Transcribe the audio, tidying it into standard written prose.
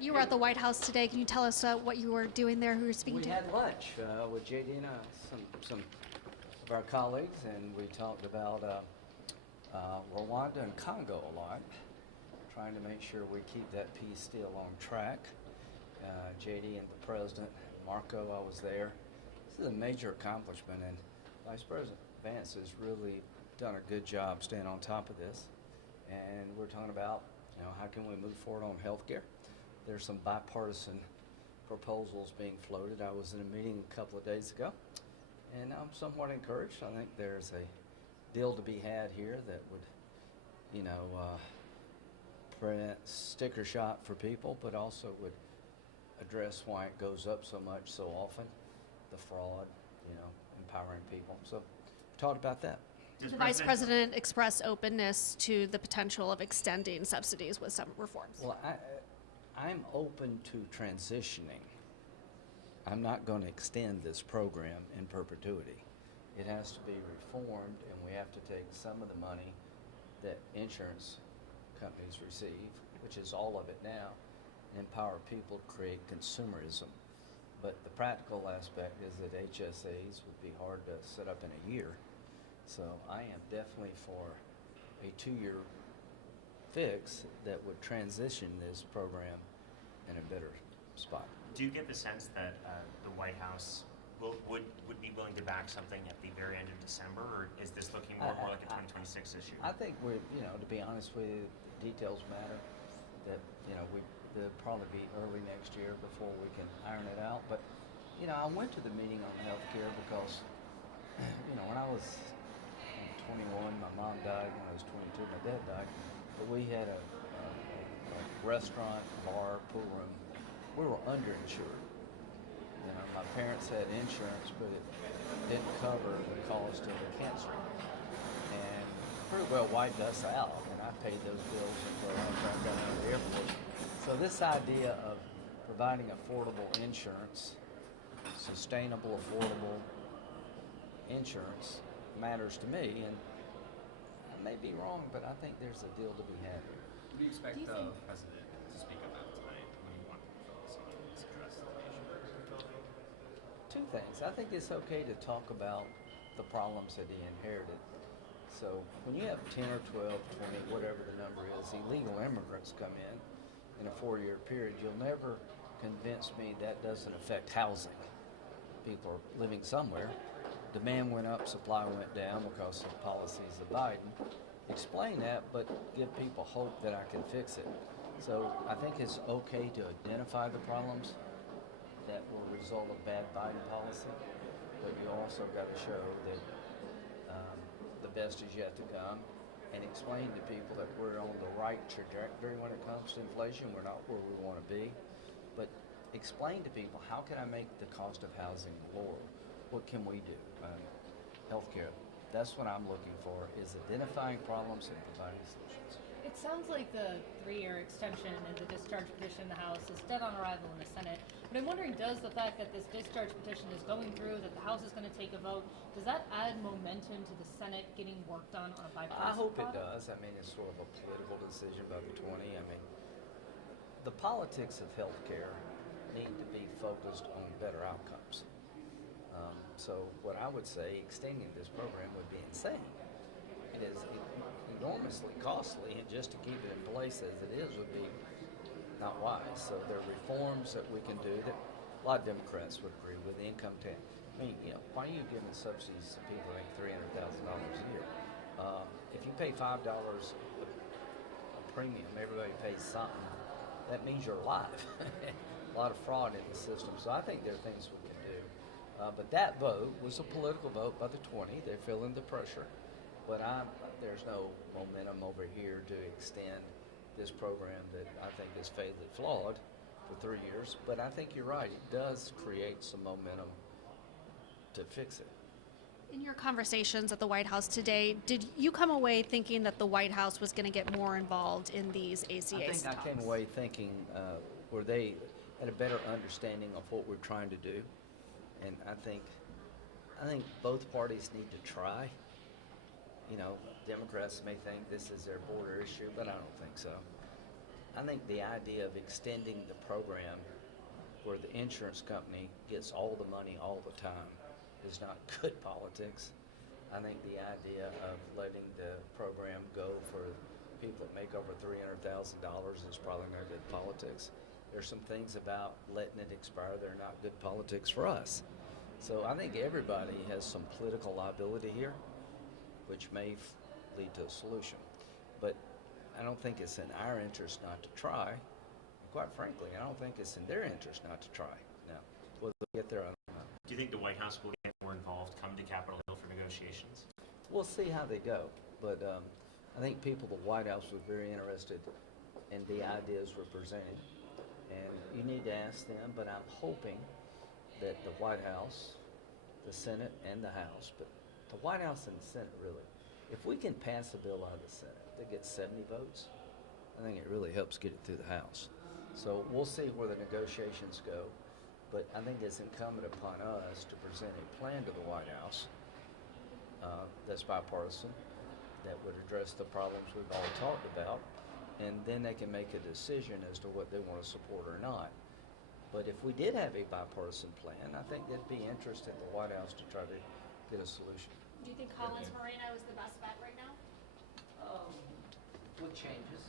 You were at the White House today. Can you tell us what you were doing there, who you were speaking to? We had lunch with JD and some of our colleagues, and we talked about Rwanda and Congo a lot, trying to make sure we keep that peace still on track. JD and the President, Marco, I was there. This is a major accomplishment, and Vice President Vance has really done a good job staying on top of this. And we're talking about, how can we move forward on healthcare? There's some bipartisan proposals being floated. I was in a meeting a couple of days ago, and I'm somewhat encouraged. I think there's a deal to be had here that would, prevent sticker shock for people, but also would address why it goes up so much so often, the fraud, empowering people. So we talked about that. Did the Vice President express openness to the potential of extending subsidies with some reforms? Well, I'm open to transitioning. I'm not going to extend this program in perpetuity. It has to be reformed, and we have to take some of the money that insurance companies receive, which is all of it now, and empower people to create consumerism. But the practical aspect is that HSAs would be hard to set up in a year. So I am definitely for a 2-year fix that would transition this program in a better spot. Do you get the sense that the White House would be willing to back something at the very end of December, or is this looking more like a 2026 issue? I think we're, to be honest with you, details matter. That, there'll probably be early next year before we can iron it out. But, I went to the meeting on healthcare because, when I was 21, my mom died. When I was 22, my dad died. But we had a restaurant, bar, pool room. We were underinsured. My parents had insurance, but it didn't cover the cost of the cancer. And pretty well wiped us out. And I paid those bills until I got out of the Air Force. So this idea of providing affordable insurance, sustainable, affordable insurance, matters to me, and I may be wrong, but I think there's a deal to be had here. What do you expect the president to speak about tonight? What do you want to focus on to address the issue? Two things. I think it's okay to talk about the problems that he inherited. So when you have 10 or 12, 20, whatever the number is, illegal immigrants come in a 4-year period, you'll never convince me that doesn't affect housing. People are living somewhere. Demand went up, supply went down because of policies of Biden. Explain that, but give people hope that I can fix it. So I think it's okay to identify the problems that were a result of bad Biden policy, but you also got to show that the best is yet to come, and explain to people that we're on the right trajectory when it comes to inflation. We're not where we want to be, but explain to people, how can I make the cost of housing lower? What can we do? Healthcare. That's what I'm looking for, is identifying problems and providing solutions. It sounds like the 3-year extension and the discharge petition in the House is dead on arrival in the Senate. But I'm wondering, does the fact that this discharge petition is going through, that the House is going to take a vote, does that add momentum to the Senate getting worked on a bipartisan I hope product? it does. I mean, it's sort of a political decision by the 20. I mean, the politics of healthcare need to be focused on better outcomes. So what I would say, extending this program would be insane. It is enormously costly, and just to keep it in place as it is would be not wise. So there are reforms that we can do that a lot of Democrats would agree with. The income tax. I mean, why are you giving subsidies to people who make $300,000 a year? If you pay $5 a premium, everybody pays something. That means you're alive. A lot of fraud in the system. So I think there are things we can do. But that vote was a political vote by the 20. They're feeling the pressure. But there's no momentum over here to extend this program that I think is fatally flawed for 3 years. But I think you're right. It does create some momentum to fix it. In your conversations at the White House today, did you come away thinking that the White House was going to get more involved in these ACA I think talks? I came away thinking, were they had a better understanding of what we're trying to do? And I think both parties need to try. Democrats may think this is their border issue, but I don't think so. I think the idea of extending the program where the insurance company gets all the money all the time is not good politics. I think the idea of letting the program go for people that make over $300,000 is probably not good politics. There's some things about letting it expire that are not good politics for us. So I think everybody has some political liability here, which may lead to a solution. But I don't think it's in our interest not to try. And quite frankly, I don't think it's in their interest not to try. Now, whether they get there, I don't know. Do you think the White House will get more involved, come to Capitol Hill for negotiations? We'll see how they go. But I think people at the White House were very interested in the ideas we're presenting. And you need to ask them, but I'm hoping that the White House, the Senate, and the House, but the White House and the Senate really, if we can pass a bill out of the Senate that gets 70 votes, I think it really helps get it through the House. So we'll see where the negotiations go, but I think it's incumbent upon us to present a plan to the White House that's bipartisan, that would address the problems we've all talked about, and then they can make a decision as to what they want to support or not. But if we did have a bipartisan plan, I think there'd be interest in the White House to try to get a solution. Do you think Collins Moreno is the best bet right now? With changes.